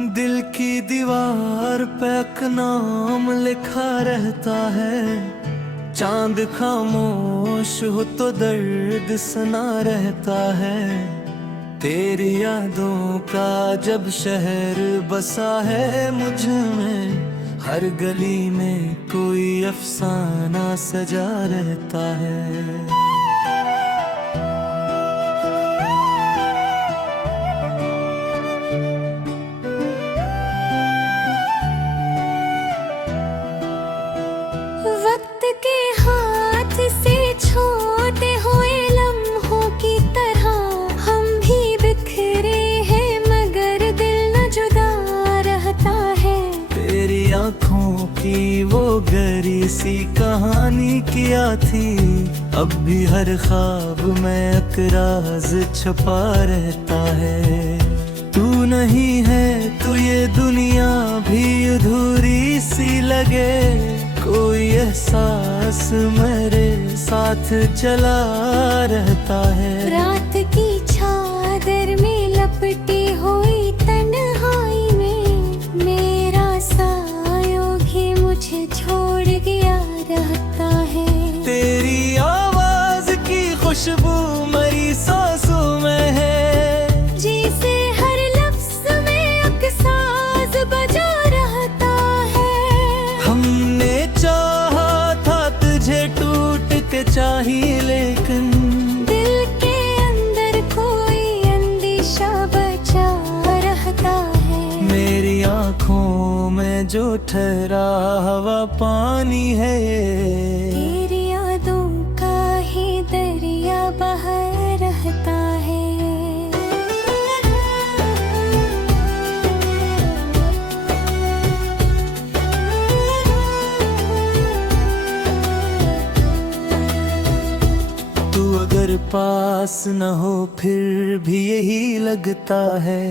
दिल की दीवार पे एक नाम लिखा रहता है। चांद खामोश हो तो दर्द सुना रहता है। तेरी यादों का जब शहर बसा है मुझ में, हर गली में कोई अफसाना सजा रहता है। वक्त के हाथ से छोटे हुए लम्हों की तरह हम भी बिखरे हैं, मगर दिल न जुदा रहता है। तेरी आँखों की वो गहरी सी कहानी क्या थी, अब भी हर ख्वाब में एक राज छुपा रहता है। तू नहीं है तो ये दुनिया भी अधूरी सी लगे, कोई एहसास मेरे साथ चला रहता है। रात की चादर में लपटी हुई तन्हाई में मेरा साया भी मुझे छोड़ गया रहता है। तेरी आवाज की खुशबू मेरी सांसों में है, जैसे हर लफ्ज में एक साज बजा रहता है। हमने चाहा था तुझे टूट के चाहिए, लेकिन दिल के अंदर कोई अंदेशा बचा रहता है। मेरी आँखों में जो ठहरा हवा पानी है, तेरी यादों का ही दरिया बहा रहता है। तू अगर पास न हो फिर भी यही लगता है,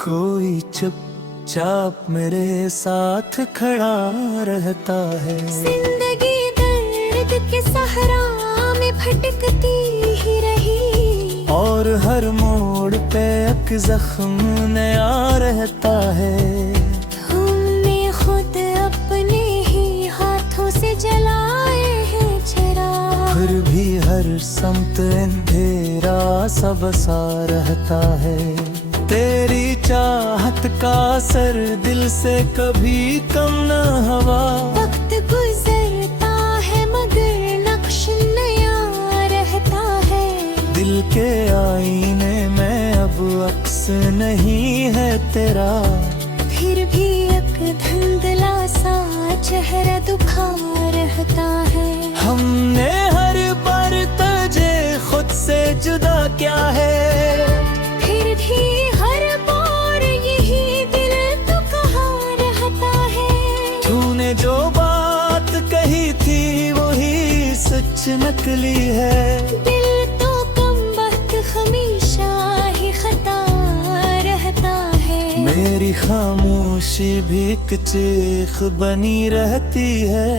कोई चुपचाप मेरे साथ खड़ा रहता है। जिंदगी दर्द के सहरा में भटकती ही रही, और हर मोड़ पे एक जख्म नया रहता है। हमने खुद अपने ही हाथों से जलाए हैं चिराग, फिर भी हर समत अंधेरा सा बसा रहता है। तेरी चाहत का असर दिल से कभी कम न हुआ। वक्त गुजरता है मगर नक्श नया रहता है। दिल के आईने में अब अक्स नहीं है तेरा, फिर भी एक धुंधला सा चेहरा दुखा रहता है। हमने हर बार तुझे खुद से जुदा क्या है, फिर भी हर बार यही दिल तो कहाँ रहता है। तूने जो बात कही थी वही सच नकली है। दिल तो कम वक्त हमेशा ही खता रहता है। मेरी खामोशी भी एक चीख बनी रहती है,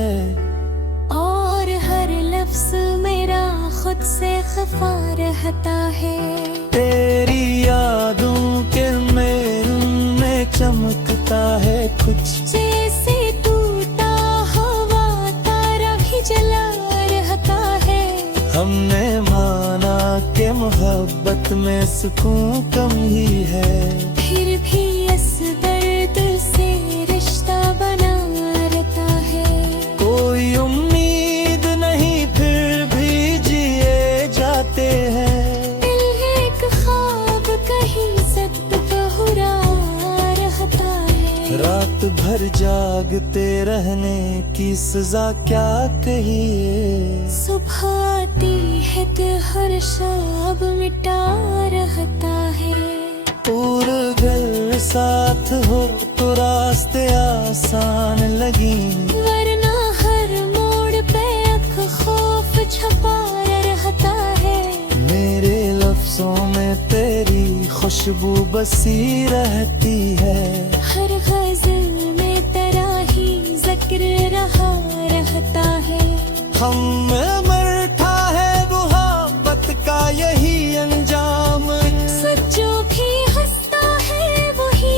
और हर लफ्ज मेरा खुद से खफा रहता है। तेरी यादों के मेल में चमकता है कुछ, जैसे टूटा हुआ तारा भी जला रहता है। हमने माना कि मोहब्बत में सुकून कम ही है, फिर भी इस दर्द से रिश्ता बना रहता है। कोई उम्मीद नहीं फिर भी जिए जाते हैं। दिल एक ख्वाब कहीं सख्त बहुरा रहता है। रात भर जागते रहने की सजा क्या कहिए, सुबह आती है तो हर शब मिटा रहता है। पूरा घर साथ हो तो रास्ते आसान लगी, वरना हर मोड़ पे एक खौफ छपा रहता है। मेरे लफ्जों में तेरी खुशबू बसी रहती है। हर गज़ल में तेरा ही जिक्र रहा रहता है। हम में मरता है मोहब्बत का यही अंजाम, सच जो भी हंसता है वही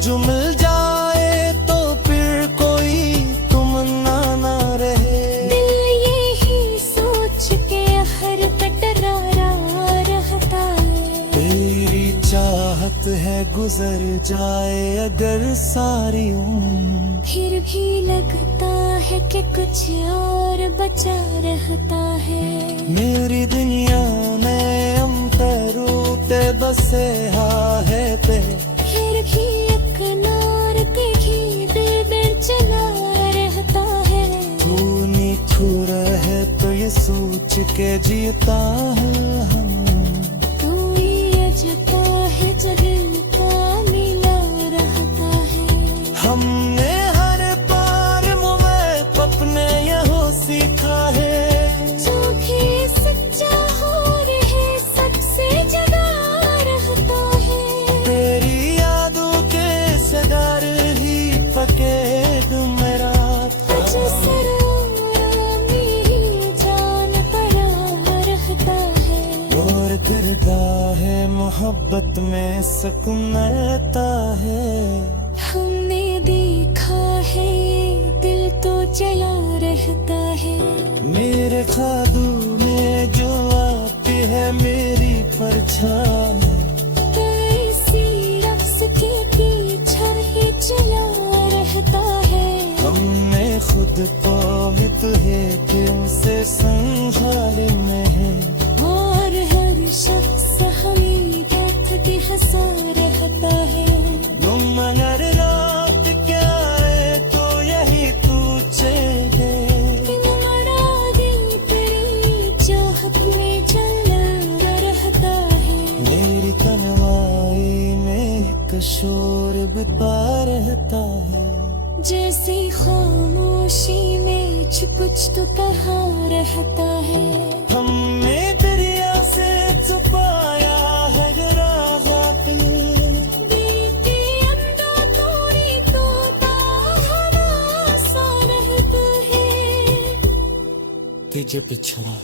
जो मिल जाए तो फिर कोई तुमन्ना ना रहे। दिल यही सोच के हर कटरा रहता है। तेरी चाहत है गुजर जाए अगर सारी उम्र, फिर भी लगता है कि कुछ और बचा रहता है। मेरी दुनिया में अंतरूते बसे है पे, फिर भी एक नार के घी दिल चला रहता है। तू निठुर है तो ये सोच के जीता है हम, तू ही अजता है जो दिल का मिला रहता है। हमने हर बार में अपने यहो सीखा है। जो भी सच्चा हो रहे सबसे जुदा रहता है। तेरी यादों के सगार ही पके मेरा जो सरोरा मेरी जान पड़ा रहता है। और करता है मोहब्बत में सुकून रहता है। हमने देखा है ये दिल तो चला रहता है। मेरे ख्वाबों में जो आती है मेरी परछाई, ऐसी रक्स के पीछे ही चला रहता है। हमने खुद को ही तुहे तुमसे संभाले में है। और हर शख्स हमें देखते हंसा रहता है। तुम अगर रात क्या है तो यही तू चले। तुम्हारा दिल तेरी चाहत में चला रहता है। मेरी तन्हाई में एक शोर बिता रहता है। जैसे खामोशी में कुछ तो कहा रहता है। हमने दरिया से छुपाया है जरा गातिल, बीते अंधा तोड़ी तोता हरासा रहता है। तुझे पिछड़ा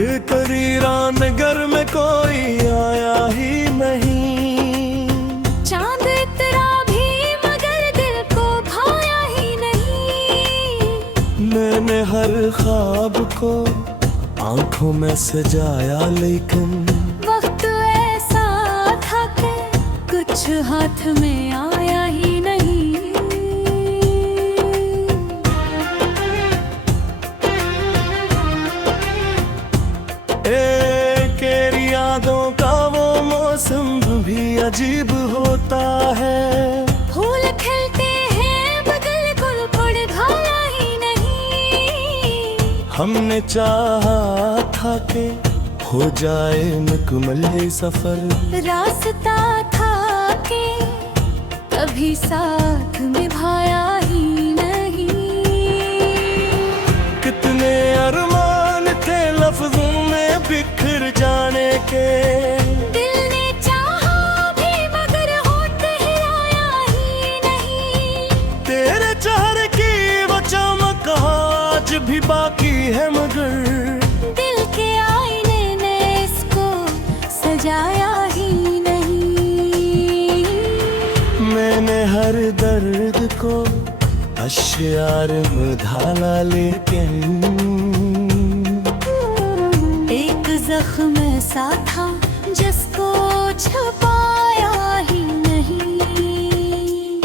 ये करीरा नगर में कोई आया ही नहीं। चांद इतरा भी मगर दिल को भाया ही नहीं। मैंने हर ख्वाब को आंखों में सजाया लेकिन वक्त ऐसा था कि कुछ हाथ में आया ही नहीं। तेरी यादों का वो मौसम भी अजीब होता है। फूल खिलते हैं बगल गुल फुड़ घाला ही नहीं। हमने चाहा था कि हो जाए मुकम्मल ये सफर। रास्ता था कि कभी साथ निभाया ही नहीं। कितने अरमान थे लफ्जों में बिखर जाने के। दिल ने चाहा भी मगर होते ही आया ही नहीं। तेरे चेहरे की वो चमक आज भी बाकी है मगर दिल के आईने ने इसको सजाया ही नहीं। मैंने हर दर्द को अश्यार में ढाला लेकिन एक जख्म ऐसा था जिसको छुपाया ही नहीं।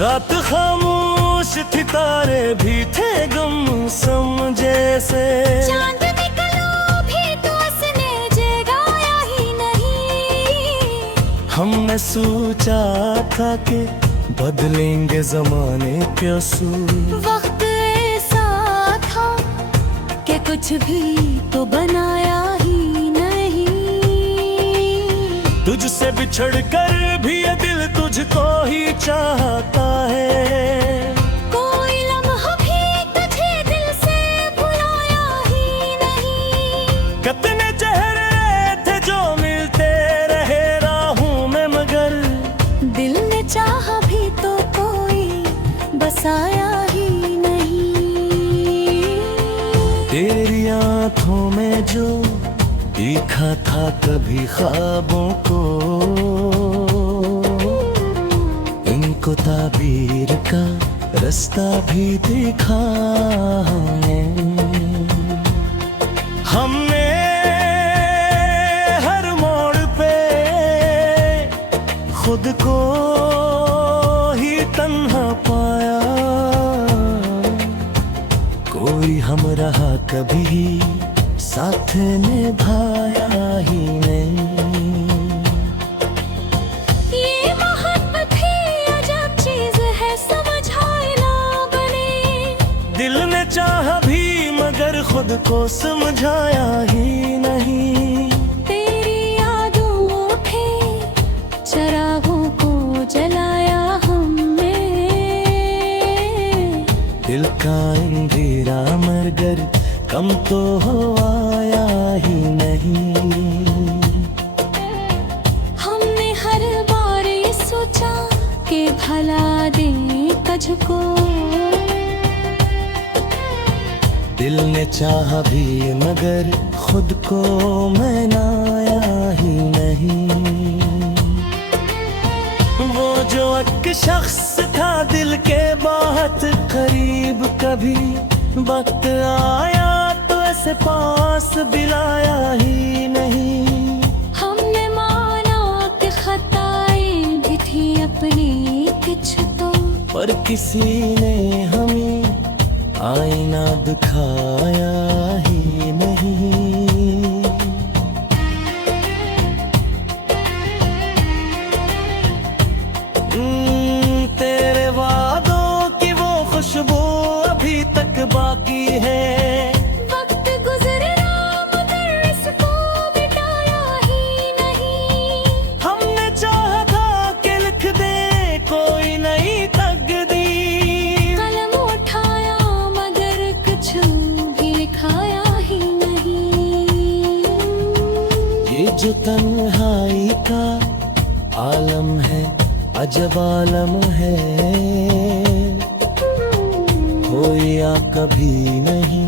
रात खामोश थी तारे भी थे गम समझे से। चांद निकलो भी तो उसने जगाया ही नहीं। हमने सोचा था कि बदलेंगे जमाने के असूल। वक्त ऐसा था कि कुछ भी तो बनाया ही नहीं। तुझसे बिछड़ कर भी ये दिल तुझको ही चाहता है। कोई लम्हा भी तुझे दिल से भुलाया ही नहीं। कितने चेहरे थे जो मिलते रहे राहों में, मगर दिल ने चाहा भी तो कोई बसाया ही नहीं। तेरी आंखों में जो देखा था कभी ख्वाबों को, इनको ताबीर का रास्ता भी दिखा है। हमने हर मोड़ पे खुद को ही तन्हा पाया। कोई हम रहा कभी साथ निभाया ही नहीं। ये मोहब्बत ही अजब चीज है, समझ आए ना बने। दिल ने चाहा भी मगर खुद को समझाया ही नहीं। तेरी यादों पे चरागों को जलाया हमने। दिल का अंधेरा मगर कम तो हो आया ही नहीं। हमने हर बार ये सोचा कि भला दें तुझको। दिल ने चाहा भी मगर खुद को मनाया ही नहीं। वो जो एक शख्स था दिल के बहुत करीब, कभी वक्त आया तो ऐसे पास बिलाया ही नहीं। हमने माना कि खताएं भी थी अपनी कुछ तो, पर किसी ने हमें आईना दिखाया ही नहीं। तेरे वादों की वो खुशबू अभी तक बाकी है। वक्त गुजरा मगर इसको मिटाया ही नहीं। हमने चाहा था कि लिख दे कोई नई तकदीर। कलम उठाया मगर कुछ भी लिखाया ही नहीं। ये जो तन्हाई का आलम है अजब आलम है। कोई आ कभी नहीं,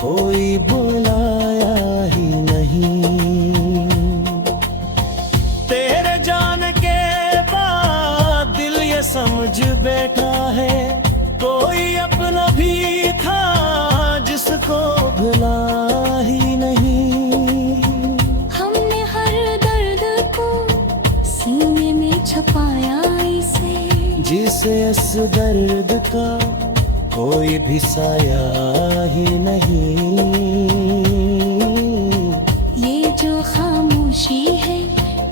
कोई बुलाया ही नहीं। तेरे जाने के बाद दिल ये समझ बैठा है, कोई अपना भी था जिसको भुला ही नहीं। हमने हर दर्द को सीने में छुपाया इसे, जिसे इस दर्द का कोई भी साया ही नहीं। ये जो खामोशी है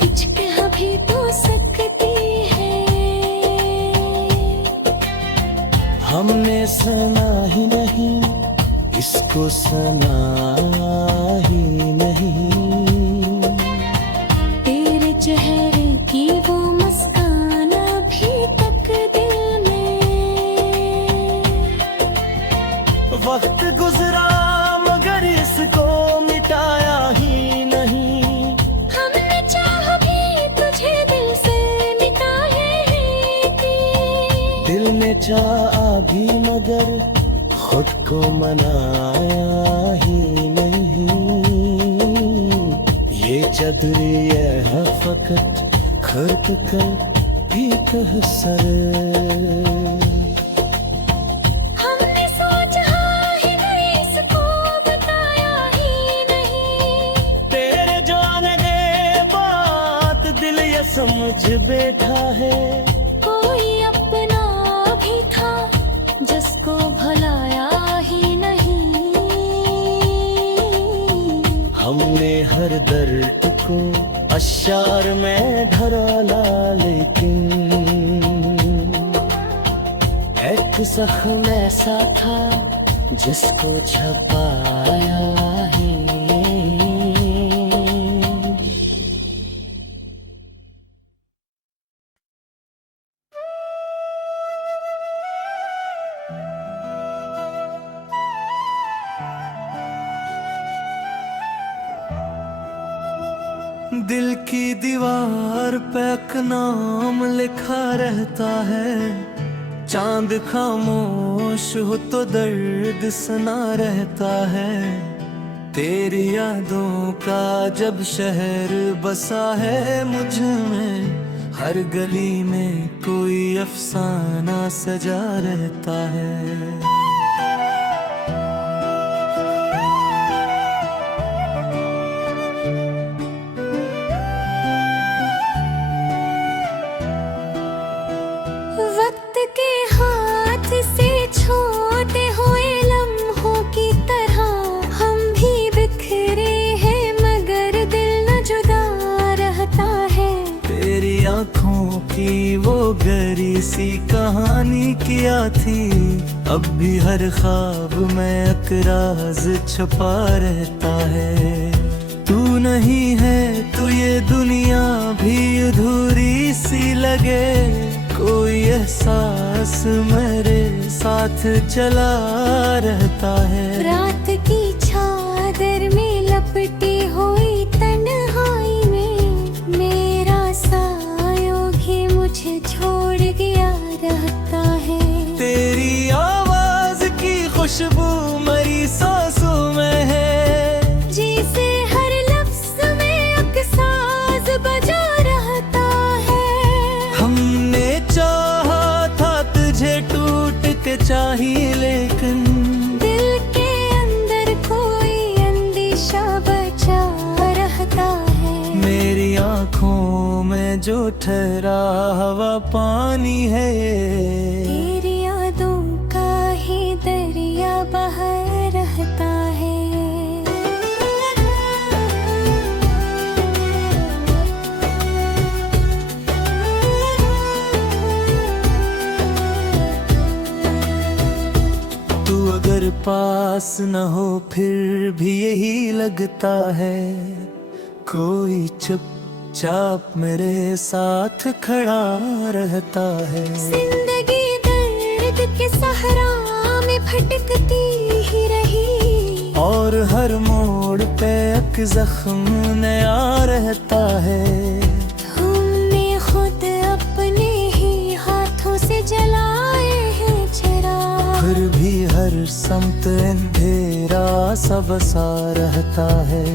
इश्क अभी तो सकती है। हमने सुना ही नहीं, इसको सुना ही नहीं। तेरे चेहरे की वो मुस्कान अभी तक दिल में। वक्त गुजरा मगर इसको मिटाया ही नहीं। हमने चाहा भी तुझे दिल से मिटाए ही। दिल ने चाहा भी मगर खुद को मनाया ही नहीं। ये चदरी है फकत खर्क कर भी कह सर। हमने सोचा ही नहीं, इसको बताया ही नहीं। तेरे जाने दे बात दिल ये समझ बैठा है। कोई अपना भी था जिसको भुलाया ही नहीं। हमने हर दर्द को अशार में ढाला, लेकिन एक जख्म ऐसा था जिसको छपाया है। दिल की दीवार पे एक नाम लिखा रहता है, चांद खामोश हो तो दर्द सुना रहता है। तेरी यादों का जब शहर बसा है मुझ में, हर गली में कोई अफसाना सजा रहता है। वक्त के हाथ से छोटे हुए लम्हों की तरह हम भी बिखरे हैं, मगर दिल न जुदा रहता है। तेरी आँखों की वो गहरी सी कहानी क्या थी, अब भी हर ख्वाब में एक राज छुपा रहता है। तू नहीं है तो ये दुनिया भी अधूरी सी लगे, कोई एहसास मेरे साथ चला रहता है। रात की चादर में लपटी हुई तन्हाई में मेरा साया भी मुझे छोड़ गया रहता है। तेरी आवाज की खुशबू मेरी सांसों में है, जिसे हर लफ्ज में एक साज बजा रहता है। हमने चाहा था तुझे टूट के चाहिए, लेकिन दिल के अंदर कोई अंदेशा बचा रहता है। मेरी आँखों में जो ठहरा हवा पानी है, तेरी यादों का ही दरिया बहा रहता है। तू अगर पास न हो फिर भी यही लगता है, कोई चुपचाप मेरे साथ खड़ा रहता है। जिंदगी दर्द के सहरा में भटकती ही रही, और हर मोड़ पे एक जख्म नया रहता है। हमने खुद अपने ही हाथों से जलाए हैं चिराग, फिर भी हर समत अंधेरा सा बसा रहता है।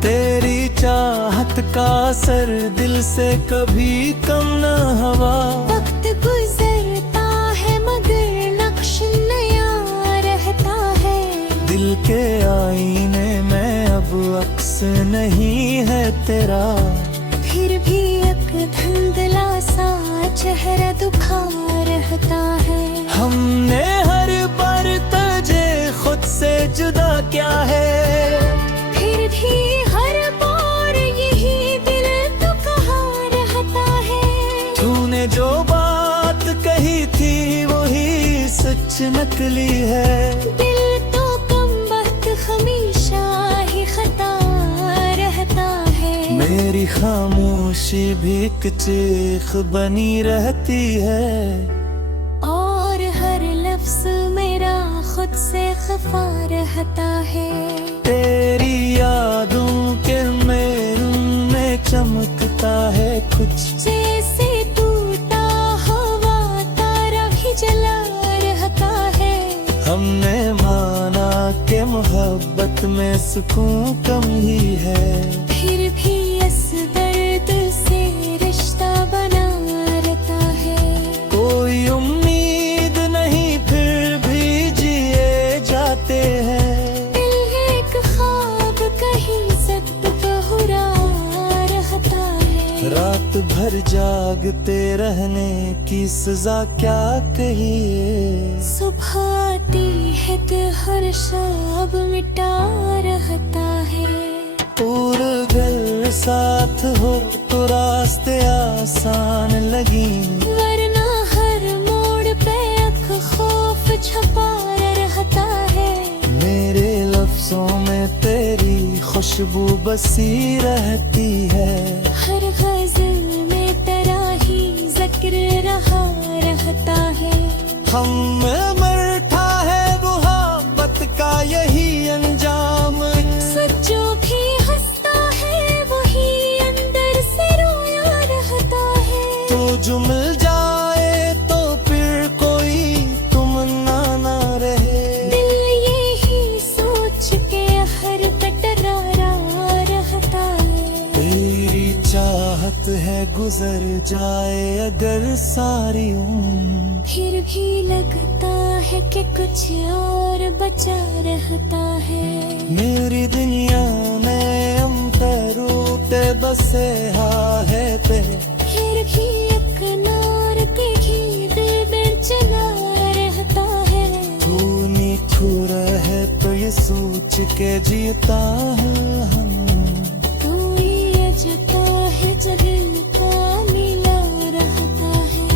तेरी चाहत का असर दिल से कभी कम न हुआ। वक्त गुजरता है मगर नक्श नया रहता है। दिल के आईने में अब अक्स नहीं है तेरा, फिर भी एक धुंधला सा चेहरा दुखा रहता है। हमने हर बार तुझे खुद से जुदा क्या है, फिर भी हर बार यही दिल तो कहा रहता है। तूने जो बात कही थी वही सच नकली है। दिल तो कम वक्त हमेशा ही खता रहता है। मेरी खामोशी भी एक चीख बनी रहती है, और हर लफ्ज मेरा खुद से खफा रहता है। तेरी यादों के मेल में चमकता है कुछ, जैसे टूटा हुआ तारा भी जला रहता है। हमने माना कि मोहब्बत में सुकून कम ही है, फिर भी इस दर्द से रिश्ता बना रहता है। कोई उम्मीद नहीं फिर भी जिए जाते हैं। दिल एक ख्वाब कहीं सत बहुरा रहता है। रात भर जागते रहने की सजा क्या कहिए, सुबह आती है तो हर शब मिटा रहता है। पूरा घर साथ हो तो रास्ते आसान लगी, वरना हर मोड़ पे अख खो खुशबू बसी रहती है। हर गजल में तेरा ही जिक्र रहा रहता है। हम में मरता है मोहब्बत का यही अंजाम। सच्चो भी हंसता है वही अंदर से रोया रहता है। तो जो मिल जाए तो फिर कोई तमन्ना ना रहे। दिल यही सोच के हर कटरा रहता है। तेरी चाहत है गुजर जाए अगर सारी उम्र, फिर भी लगता है कि कुछ और बचा रहता है। मेरी दुनिया में अंतरूटे बसे है पे। फिर भी एक नार के घी दिल में चला रहता है। तू निठुर है तो ये सोच के जीता है हम। कोई अजता है जगह का मिला रहता है।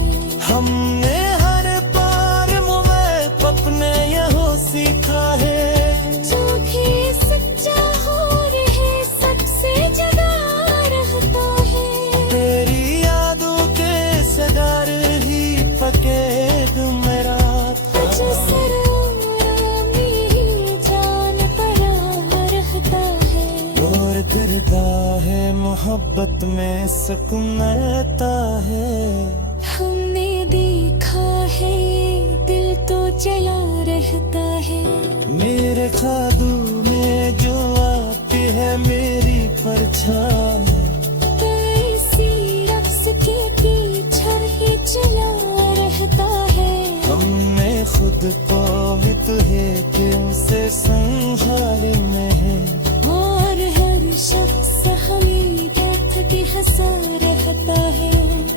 हमने हर पार में अपने यहो सीखा है। जो भी सच्चा हो रहे सबसे जगा रहता है। तेरी यादों के सदार ही पकेद मेरा था। मेरी जान पड़ा रहता है। और करता है मोहब्बत में सुकून रहता है। हमने देखा है दिल तो चला रहता है। मेरे ख्वाबों में जो आती है मेरी परछाई। कैसी रक्स के पीछे ही चला रहता है। हमने खुद को भी तुझे दिल से संभाले में है। और हर शख्स हमें देख के हंसा रहता है।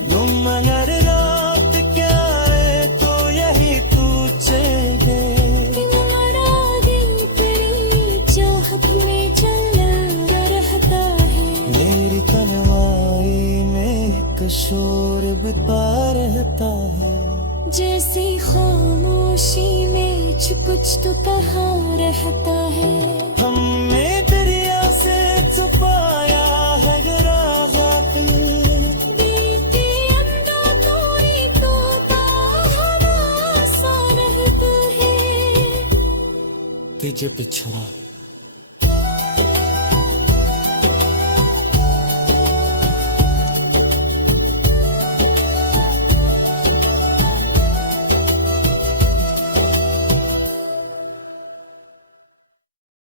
तुम अगर रात क्या है तो यही तू चले। तुम्हारा दिल तेरी चाहत में चला रहता है। मेरी तन्हाई में एक शोर बिता रहता है। जैसे खामोशी में कुछ तो कहा रहता है। हमने दरिया से छुपाया है गिरा गातिल। दिल के अंदर तोरी तो सा रहता है। तुझे पिछड़ा